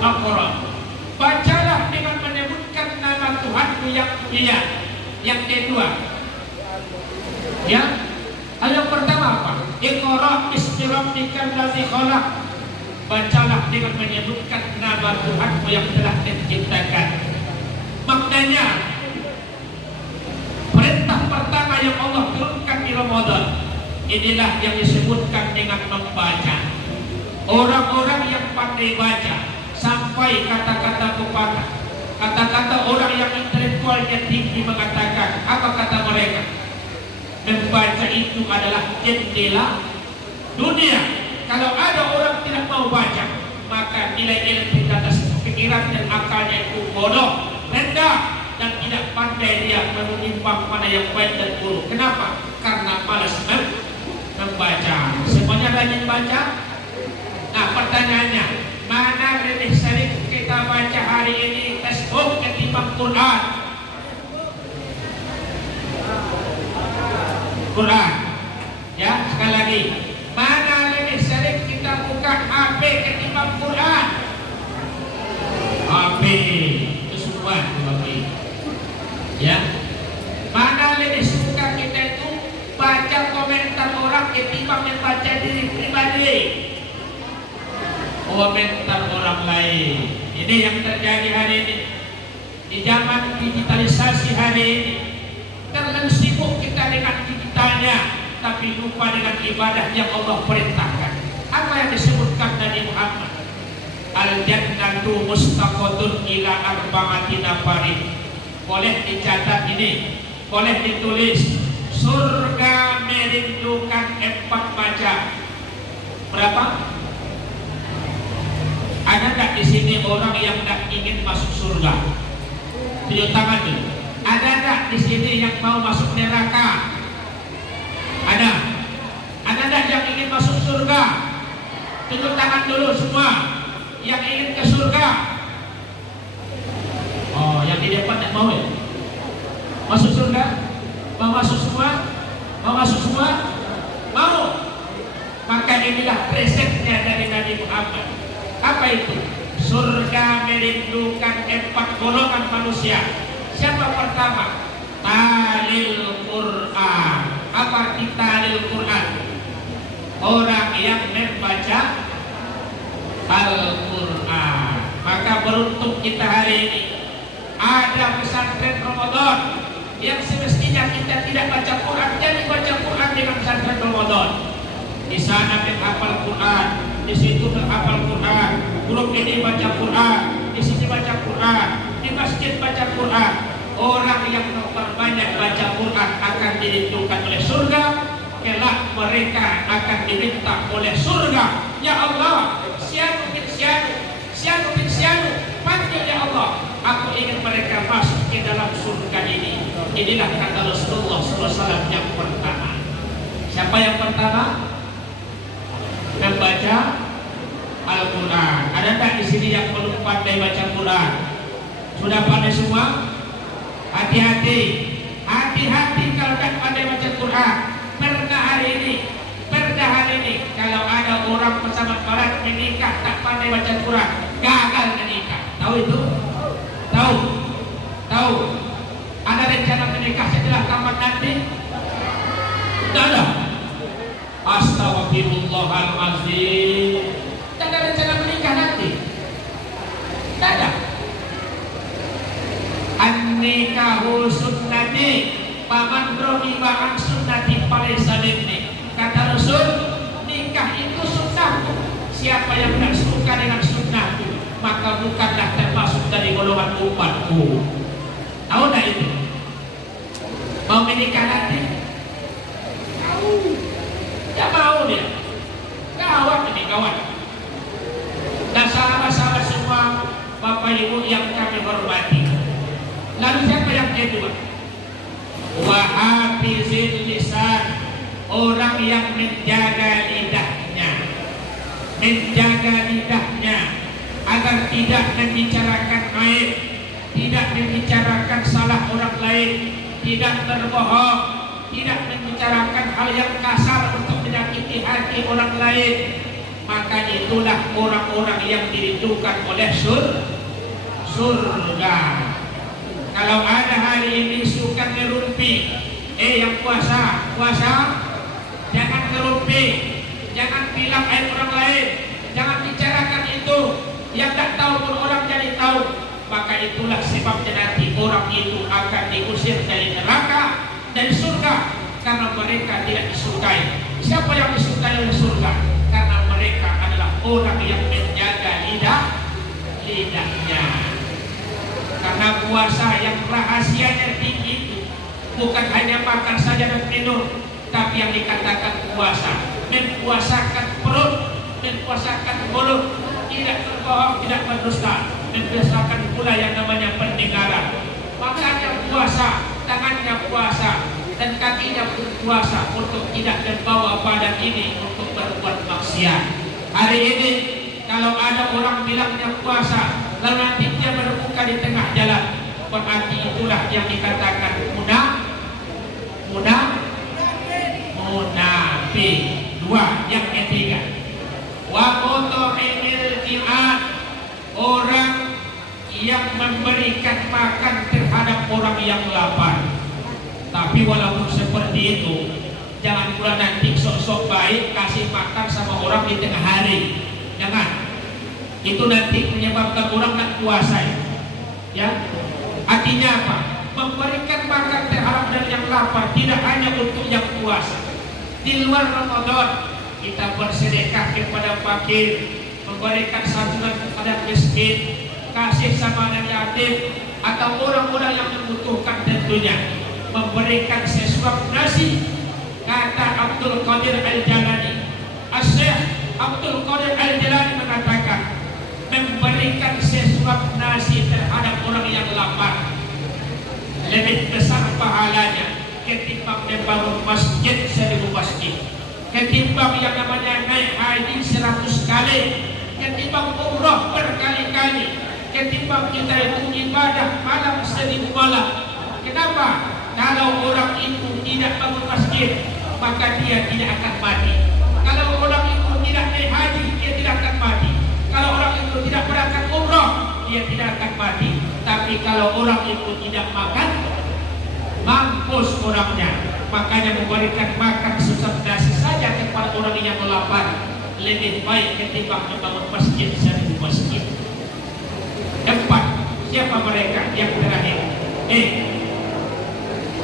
Al-Quran. Bacalah dengan menyebutkan nama Tuhanmu yang mulia. Yang kedua, ya, yang pertama apa? Iqra bismi rabbikal ladzi khalaq. Bacalah dengan menyebutkan nama Tuhanmu yang telah menciptakan. Maknanya, perintah pertama yang Allah turunkan di Ramadan, inilah yang disebutkan dengan membaca. Orang-orang yang pandai baca sampai kata-kata pepatah, kata-kata orang yang intelektualnya tinggi mengatakan, apa kata mereka? Membaca itu adalah jendela dunia. Kalau ada orang tidak mau baca, maka nilai-nilai pikiran dan akalnya itu bodoh, rendah, dan tidak pandai dia menimbang mana yang baik dan buruk. Kenapa? Karena malas membaca. Semuanya rajin baca. Nah, pertanyaannya, mana lebih sering kita baca hari ini Facebook ketimbang Quran? Quran. Ya, sekali lagi, mana lebih sering kita buka HP ketimbang Quran? HP. Itu semua bagi. Ya. Mana lebih suka kita itu baca komentar orang ketimbang membaca diri pribadi? Komentar orang lain. Ini yang terjadi hari ini. Di zaman digitalisasi hari ini, terlalu sibuk kita dengan digitalnya, tapi lupa dengan ibadah yang Allah perintahkan. Apa yang disebutkan Nabi Muhammad? Al-jannatu mustaqatun ila arba'ati nafarin. Boleh dicatat ini, boleh ditulis. Surga merindukan 4 macam. Berapa? Ada tak di sini orang yang tak ingin masuk surga? Tunjuk tangan dulu. Ada tak di sini yang mau masuk neraka? Ada. Ada tak yang ingin masuk surga? Tunjuk tangan dulu semua. Yang ingin ke surga. Oh, yang di depan tak mau ya? Masuk surga? Mau masuk semua? Mau masuk semua? Mau. Maka inilah resepnya dari Nabi Muhammad. Apa itu? Surga merindukan 4 golongan manusia. Siapa pertama? Talil Quran. Apa arti talil Quran? Orang yang membaca Al-Quran. Maka beruntung kita hari ini ada pesantren Ramadan yang semestinya kita tidak baca Quran, jadi baca Quran dengan pesantren Ramadan. Di sana menghafal Quran, di situ menghafal Quran, grup ini baca Quran, di sini baca Quran, di masjid baca Quran. Orang yang memperbanyak baca Quran akan dirindukan oleh surga. Kelak mereka akan diminta oleh surga, ya Allah, sianu bin sianu, sianu bin sianu, panggil ya Allah, aku ingin mereka masuk ke dalam surga ini. Inilah kata Rasulullah SAW yang pertama. Siapa yang pertama? Membaca Al-Quran. Ada tak di sini yang belum pandai baca Quran? Sudah pandai semua? Hati-hati, hati-hati kalau tak pandai baca Quran. Perda hari ini, kalau ada orang pesawat barat menikah tak pandai baca Quran, gagal menikah. Tahu itu? Tahu? Tahu? Ada rencana menikah setelah tamat nanti? Tidak ada. Astagfirullahaladzim. Tak ada rencana menikah nanti. Tak ada. An-nikahu sunnati paman rohiba an sunnati falaysa minni. Kata Rasul, nikah itu sunnahku. Siapa yang tidak suka dengan sunnahku, maka bukanlah termasuk dari golongan umatku. Tahu tak itu? Mau menikah nanti? Tahu. Ya mau dia. Kawan ini kawan. Dan sahabat-sahabat semua, Bapak Ibu yang kami hormati. Lalu siapa yang kedua? Wahafizil lisan. Orang yang menjaga lidahnya. Menjaga lidahnya agar tidak membicarakan aib, tidak membicarakan salah orang lain, tidak berbohong, tidak membicarakan hal yang kasar untuk menyakiti hati orang lain. maka itulah orang-orang yang dirindukan oleh surga. Kalau ada hari ini suka ngerumpi, yang puasa, jangan ngerumpi, jangan bilang aib orang lain, jangan bicarakan itu. Yang tak tahu pun orang jadi tahu. Maka itulah sebabnya nanti orang itu akan diusir dari neraka dan surga karena mereka tidak disukai. Siapa yang disukai oleh surga? Karena mereka adalah orang yang menjaga lidahnya. Karena puasa yang rahasianya tinggi itu bukan hanya makan saja dan minum, tapi yang dikatakan puasa mempuasakan perut, mempuasakan mulut, tidak berbohong, tidak berdusta, membiasakan pula yang namanya pendengaran. Makanya puasa, tangannya puasa dan kakinya pun puasa untuk tidak membawa badan ini untuk berbuat maksiat. Hari ini kalau ada orang bilangnya puasa, lalu nanti dia berbuka di tengah jalan, berarti itulah yang dikatakan munafik. Dua, yang ketiga, wa qata'il ji'ad, orang yang memberikan makan terhadap orang yang lapar. Tapi walaupun seperti itu, jangan pula nanti sok-sok baik kasih makan sama orang di tengah hari. Jangan. Itu nanti menyebabkan orang tak puasa. Ya. Artinya apa? Memberikan makan terhadap orang yang lapar tidak hanya untuk yang puasa. Di luar Ramadan kita bersedekah kepada fakir, memberikan santunan kepada miskin, kasih sama anak yatim atau orang-orang yang membutuhkan tentunya. Memberikan sesuap nasi. Kata Abdul Qadir Al-Jalani, Syekh Abdul Qadir Al-Jalani mengatakan, memberikan sesuap nasi terhadap orang yang lapar lebih besar pahalanya ketimbang membangun masjid 1000 masjid, ketimbang yang namanya naik haji 100 kali, ketimbang umrah berkali-kali, ketimbang kita itu ibadah malam 1000 malam. Kenapa? Kalau orang itu tidak bangun masjid, maka dia tidak akan mati. Kalau orang itu tidak naik haji, dia tidak akan mati. Kalau orang itu tidak berangkat umrah, dia tidak akan mati. Tapi kalau orang itu tidak makan, mampus orangnya. Makanya memberikan makan sesuap nasi saja kepada orang yang lapar lebih baik ketimbang membangun masjid 1000 masjid. Empat, siapa mereka? Yang terakhir,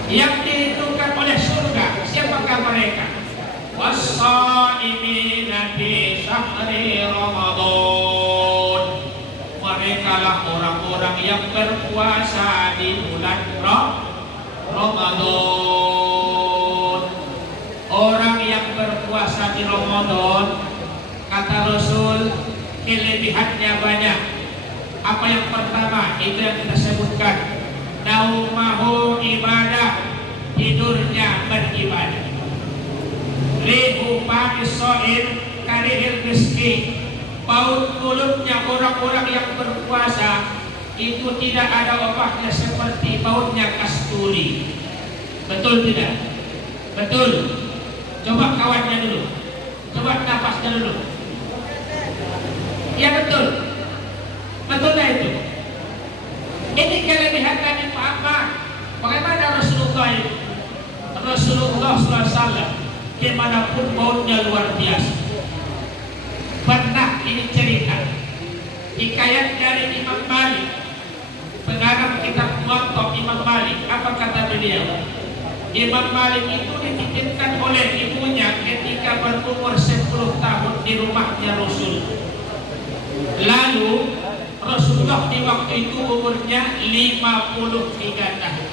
yang dirindukan oleh surga. Siapakah mereka? Was-shaimina fi syahri Ramadan. Mereka lah orang-orang yang berpuasa di bulan Ramadan. Orang yang berpuasa di Ramadan, kata Rasul, kelebihannya banyak. Apa yang pertama? Itu yang kita sebutkan, naumahu ibadah, tidurnya beribadah. Rihu fa'is sha'im karihil miskin, paut mulutnya orang-orang yang berpuasa itu tidak ada obatnya seperti pautnya kasturi. Betul tidak? Betul. Coba kawannya dulu, coba nafasnya dulu. Ya betul. Betullah itu. Ini kelebihan Nabi Muhammad. Bagaimana Rasulullah itu? Rasulullah SAW dimanapun mautnya luar biasa. Pernah ini cerita hikayat dari Imam Malik, pengarang kitab Muwatta Imam Malik. Apa kata beliau? Imam Malik itu dititipkan oleh ibunya ketika berumur 10 tahun di rumahnya Rasul. Lalu Rasulullah di waktu itu umurnya 53 tahun.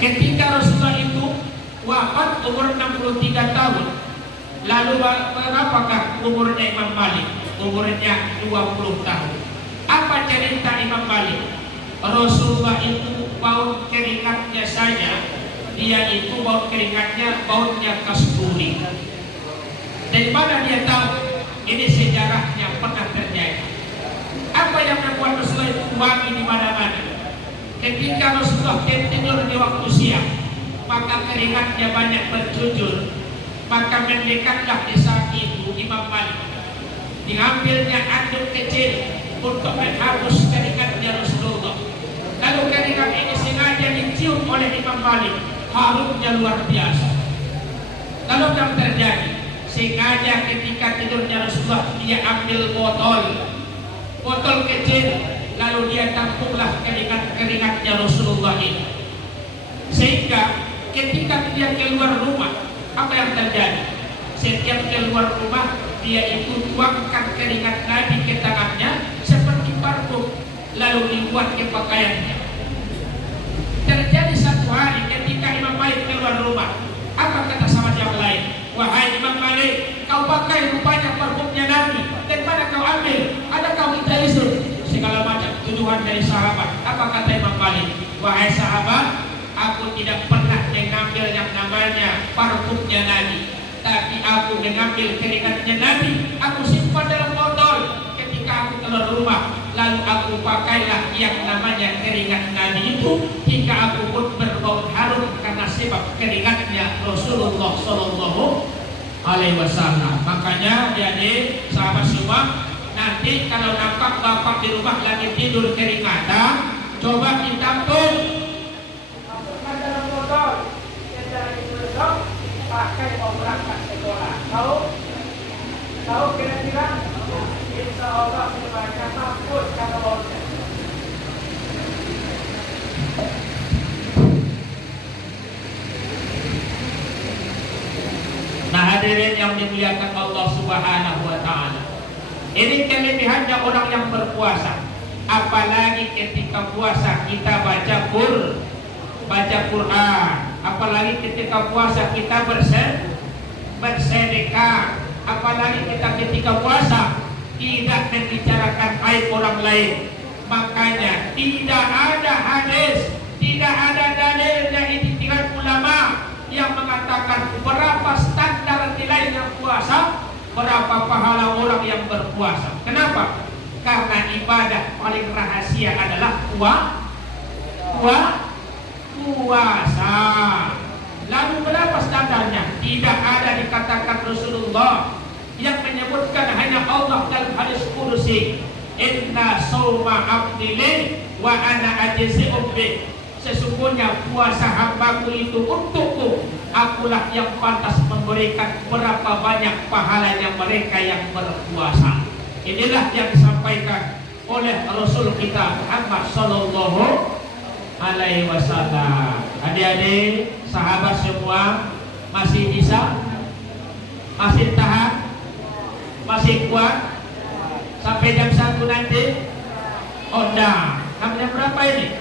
Ketika Rasulullah itu wafat umur 63 tahun. Lalu berapakah umurnya Imam Malik? Umurnya 20 tahun. Apa cerita Imam Malik? Rasulullah itu bau keringatnya saja, dia itu bau keringatnya baunya kasturi. Dari mana dia tahu? Ini sejarahnya pernah terjadi. Apa yang membuat Rasulullah itu wangi di mana-mana? Ketika Rasulullah tidur di waktu siang, maka keringatnya banyak bercucur, Maka mendekatlah di saat itu Imam Malik, diambilnya anduk kecil untuk menghapus keringatnya Rasulullah. Lalu keringat ini sengaja dicium oleh Imam Malik, harumnya luar biasa. Lalu yang terjadi, sengaja ketika tidurnya Rasulullah dia ambil botol kecil, lalu dia tampunglah keringatnya Rasulullah ini. Sehingga ketika dia keluar rumah, apa yang terjadi? Setiap keluar rumah dia itu tuangkan keringat Nabi ke tangannya seperti parfum, lalu dibuat ke pakaiannya. Terjadi satu hari ketika Imam Malik keluar rumah, apa kata sahabat yang lain? Wahai Imam Malik, kau pakai rupanya parfumnya Nabi, dan mana kau ambil? Ada kau minta izin? Segala macam tuduhan dari sahabat. Apa kata Imam Malik? Wahai sahabat, aku tidak pernah mengambil yang namanya parfumnya Nabi, tapi aku mengambil keringatnya Nabi, aku simpan dalam botol. Ketika aku keluar rumah, lalu aku pakailah yang namanya keringat Nabi itu, hingga aku pun berbau harum karena sebab keringatnya Rasulullah Sallallahu Alaihi Wasallam. Makanya adik sahabat semua, nanti kalau nampak bapak di rumah lagi tidur keringatan, coba ditampung, masukkan dalam botol, setelah itu besok pakai mau berangkat sekolah. Tahu kira-kira? Insya Allah semuanya mampu kata baunya. Nah hadirin yang dimuliakan Allah Subhanahu wa Ta'ala, ini kelebihannya orang yang berpuasa. Apalagi ketika puasa kita baca Quran, apalagi ketika puasa kita bersedekah, apalagi kita ketika puasa tidak membicarakan aib orang lain. Makanya tidak ada hadis, tidak ada dalilnya ijtihad ulama yang mengatakan berapa standar nilainya puasa, berapa pahala orang yang berpuasa. Kenapa? Karena ibadah paling rahasia adalah puasa. Lalu berapa standarnya? Tidak ada dikatakan Rasulullah. Yang menyebutkan hanya Allah dalam hadis qudsi, inna sawma abdi wa ana ajzi'u bih. Sesungguhnya puasa hambaku itu untukku, akulah yang pantas memberikan berapa banyak pahalanya mereka yang berpuasa. Inilah yang disampaikan oleh Rasul kita Muhammad Sallallahu Alaihi Wasallam. Adik-adik, sahabat semua, masih bisa? Masih tahan? Masih kuat? Sampai jam 1 nanti? Oh enggak. Jam berapa ini?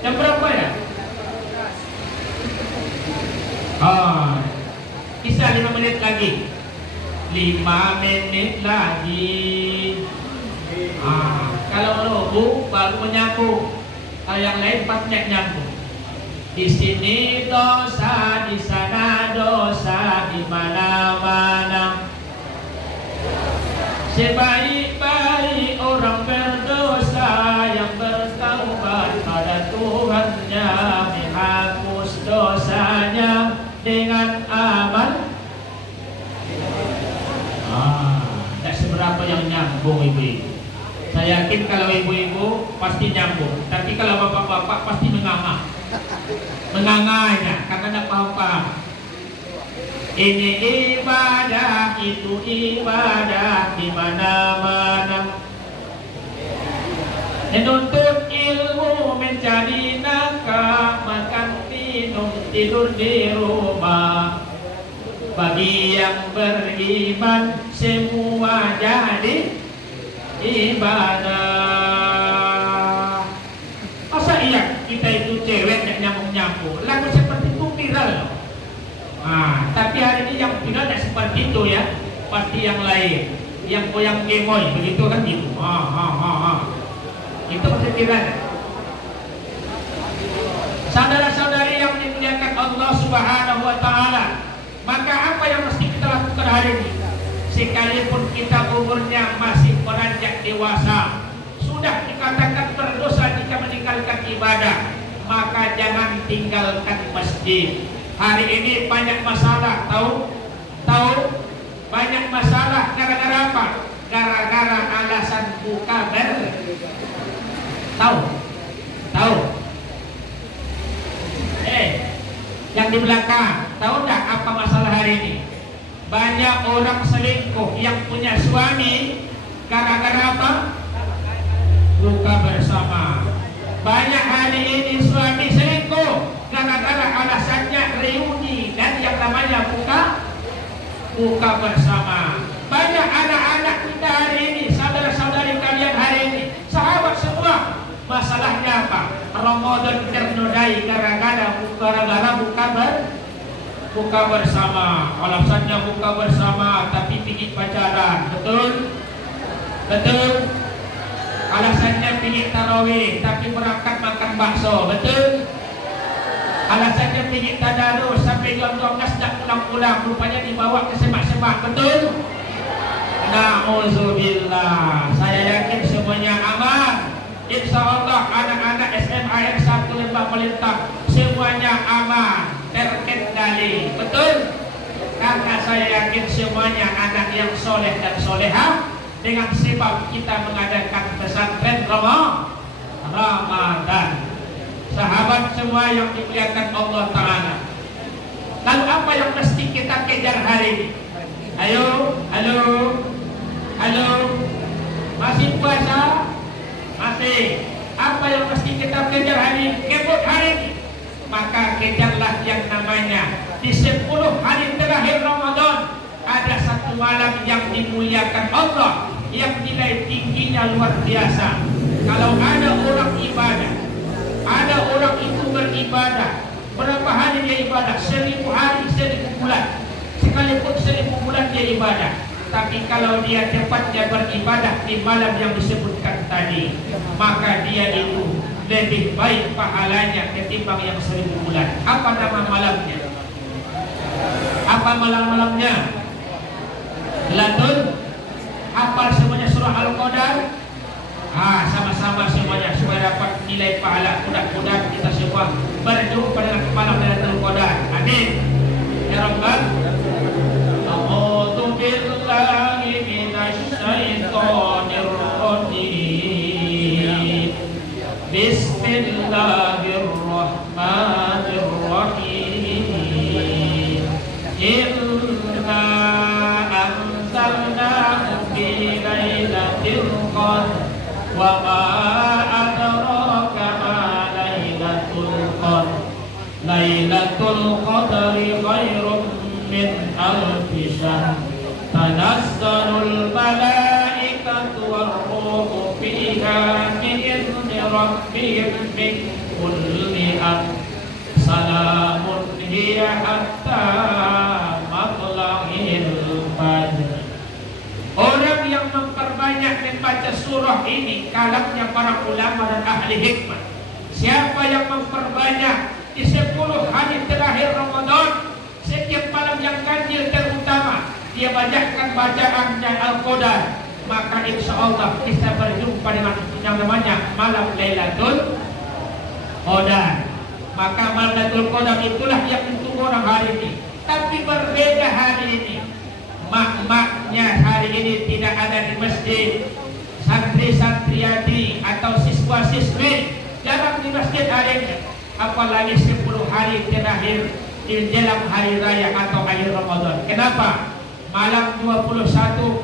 Jam berapa ya? Oh, bisa 5 menit lagi. 5 menit lagi. Kalau menunggu baru menyambung. Kalau yang lain pas nyambung. Di sini dosa, di sana dosa, di mana-mana. Sebaik-baik orang berdosa yang bertaubat pada Tuhannya, menghapus dosanya dengan amal. Tidak seberapa yang nyambung ibu-ibu. Saya yakin kalau ibu-ibu pasti nyambung, tapi kalau bapak-bapak pasti menganganya karena tidak paham-paham. Ini ibadah, itu ibadah di mana-mana. Menuntut ilmu, mencari nafkah, makan minum, tidur di rumah. Bagi yang beriman semua jadi ibadah. Masa iya kita itu cewek yang nyambung-nyambung? Lagu seperti itu viral. Tapi hari ini yang viral tidak seperti itu ya. Pasti yang lain, yang goyang gemoy, begitu kan gitu. Itu pasti viral. Saudara-saudari yang dimuliakan Allah Subhanahu wa Ta'ala, maka apa yang mesti kita lakukan hari ini? Sekalipun kita umurnya masih beranjak dewasa, sudah dikatakan berdosa jika meninggalkan ibadah, maka jangan tinggalkan masjid. Hari ini banyak masalah, tahu? Tahu? Banyak masalah gara-gara apa? Gara-gara alasan buka tahu? Tahu? Yang di belakang, tahu enggak apa masalah hari ini? Banyak orang selingkuh yang punya suami gara-gara apa? Buka bersama. Banyak hari ini suami selingkuh gara-gara alasannya reuni dan yang namanya buka bersama. Banyak anak-anak kita hari ini, saudara-saudari kalian hari ini, sahabat semua, masalahnya apa? Ramadan ternodai gara-gara buka bersama. Alasannya buka bersama tapi pingin pacaran, betul? Betul? Alasannya pingin tarawih tapi berangkat makan bakso, betul? Alasannya pingin tadarus sampai jam 12 tak pulang-pulang, rupanya dibawa ke semak-semak, betul? Na'udzubillah. Saya yakin semuanya aman. Insya Allah anak-anak SMA yang 1 Lembah Melintang semuanya aman, terkendali, betul? Karena saya yakin semuanya anak yang soleh dan solehah, dengan sebab kita mengadakan pesantren Ramadan. Sahabat semua yang dimuliakan Allah Ta'ala, lalu apa yang mesti kita kejar hari ini? Ayo, halo, masih puasa? Masih. Apa yang mesti kita kejar hari ini? Kebut hari ini. Maka kejarlah yang namanya di 10 hari terakhir Ramadan ada satu malam yang dimuliakan Allah, yang nilai tingginya luar biasa. Kalau ada orang ibadah, ada orang itu beribadah, berapa hari dia ibadah? 1000 hari, 1000 bulan. Sekalipun 1000 bulan dia ibadah, tapi kalau dia tepatnya beribadah di malam yang disebutkan tadi, maka dia itu lebih baik pahalanya ketimbang yang 1000 bulan. Apa nama malamnya? Apa malam-malamnya? Latul. Hafal semuanya surah Al-Qadar? Sama-sama semuanya supaya dapat nilai pahala. Mudah-mudahan kita semua berjumpa dengan malam Lailatul Qadar. Amin. Ya Rabbal. A'udzu billahi minasy syaithanir rajim. Bismillahirrahmanirrahim. Inna anzalnahu fi lailatul qadr wa ma adraka ma lailatul qadr. Lailatul qadri khairum min alfi syahr. Tanazzalul malaikatu war-ruhu fiha bi'izni rabbihim min kulli amr. Salamun hiya hatta matla'il fajr. Orang yang memperbanyak membaca surah ini kalamnya para ulama dan ahli hikmah. Siapa yang memperbanyak di 10 hari terakhir Ramadan, setiap malam yang ganjil terutama, dia bacakan bacaannya Al-Qadar, maka insya Allah bisa berjumpa dengan yang namanya malam Lailatul Qadar. Maka malam Lailatul Qadar itulah yang ditunggu orang hari ini. Tapi berbeda hari ini. Mak-maknya hari ini tidak ada di masjid. Santri-santriati atau siswa-siswi jarang di masjid hari ini. Apalagi 10 hari terakhir di dalam hari raya atau akhir Ramadan. Kenapa? Malam 21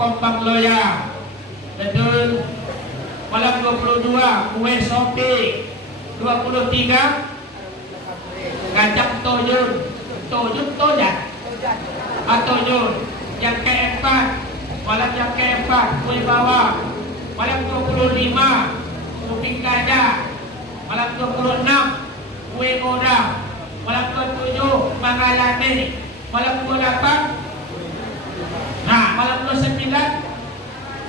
kompang loya, betul. Malam 22 kue sopi, 23 kacang tojun, tojat atau tojun. Yang keempat, malam yang keempat kue bawang. Malam 25 kuping gajah. Malam 26 kue godam. Malam 27 mangalane. Malam 28 malam 29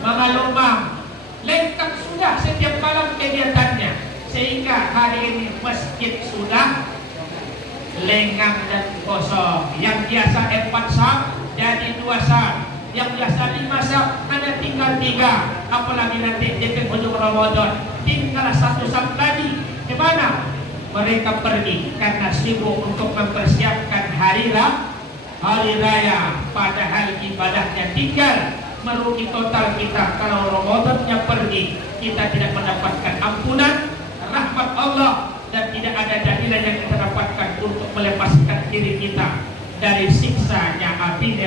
mengalumang. Lengkap sudah setiap malam kegiatannya, sehingga hari ini masjid sudah lengang dan kosong. Yang biasa 4 saf jadi 2 saf, yang biasa 5 saf hanya tinggal 3. Apalagi nanti di penghujung Ramadan tinggal 1 saf lagi. Kemana? Mereka pergi karena sibuk untuk mempersiapkan hari hari raya, padahal ibadahnya tinggal, merugi total kita. Kalau Ramadannya pergi, kita tidak mendapatkan ampunan, rahmat Allah, dan tidak ada jaminan yang kita dapatkan untuk melepaskan diri kita dari siksanya api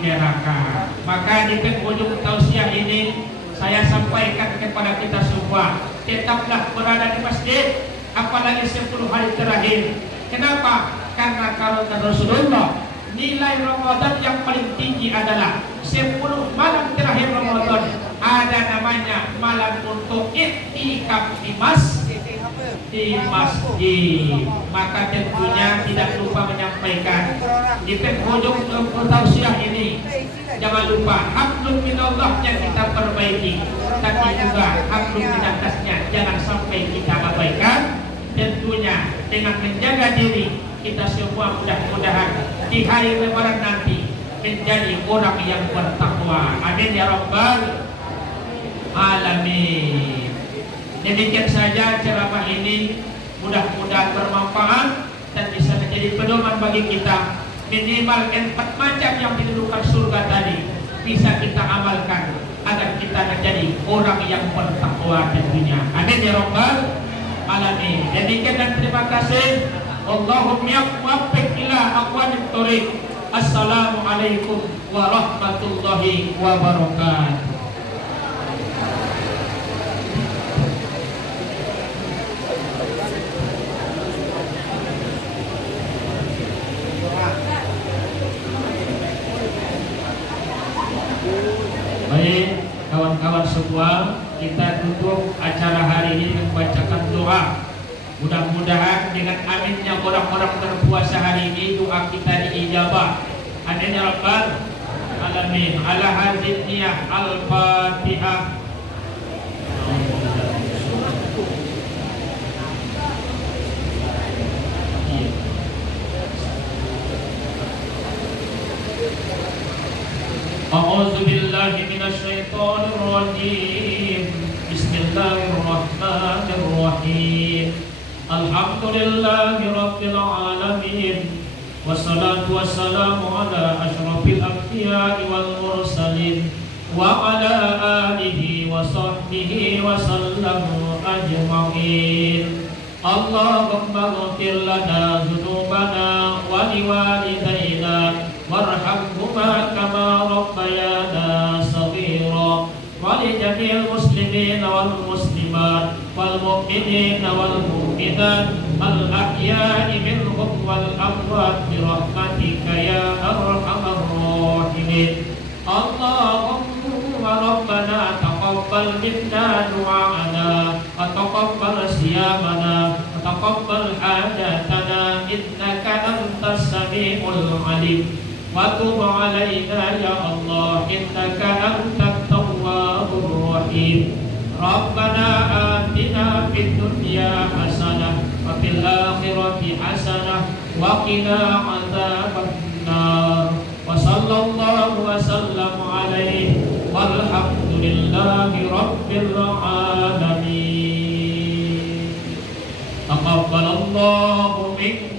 neraka. Maka di penghujung tausiah ini saya sampaikan kepada kita semua, tetaplah berada di masjid, apalagi 10 hari terakhir. Kenapa? Karena kalau Rasulullah, nilai Ramadan yang paling tinggi adalah 10 malam terakhir Ramadan. Ada namanya malam untuk iktikaf di masjid. Maka tentunya tidak lupa menyampaikan di penghujung tausiah ini, jangan lupa hablum minallah yang kita perbaiki, tapi juga hablum minatasnya jangan sampai kita abaikan. Tentunya dengan menjaga diri, kita semua mudah-mudahan di hari lebaran nanti menjadi orang yang bertakwa. Amin ya rabbal alamin. Demikian saja ceramah ini, mudah-mudahan bermanfaat dan bisa menjadi pedoman bagi kita. Minimal 4 macam yang ditentukan surga tadi bisa kita amalkan agar kita menjadi orang yang bertakwa tentunya. Amin ya rabbal alamin. Demikian dan terima kasih. Allahumma muwaffiq ila aqwamit thoriq. Assalamualaikum warahmatullahi wabarakatuh. Baik, kawan-kawan semua, kita tutup acara hari ini membacakan doa. Mudah-mudahan dengan aminnya orang-orang berpuasa hari ini, doa kita diijabah. Amin ya rabbal alamin. Ala hadzal niyah al-Fatihah. A'udzu billahi minasy syaithanir rajim. Bismillahirrahmanirrahim. Alhamdulillahi rabbil alamin. Wassalatu wassalamu ala asyrafil anbiya'i wal mursalin wa ala alihi wa sahbihi wa sallamu ajma'in. Allahumma ighfir lana dzunubana wa liwalidayna warhamhuma kama rabbayana shaghira wa li jami'il muslimina wal muslimat wal mu'minina wal mu'minat al ahya'i minhum wal amwat bi rahmatika ya arhamar rahimin. Allahumma rabbana taqabbal minna du'ana wa taqabbal siyamana wa taqabbal hajatana innaka antas samiul alim. Wa tub alaina ya Allah innaka antat tawwabur rahim. Rabbana atina fid dunya hasanah wa fil akhirati hasanah wa qina adzabannar. Wa sallallahu wa sallam alaihi walhamdulillahi rabbil alamin. Taqabbalallahu minkum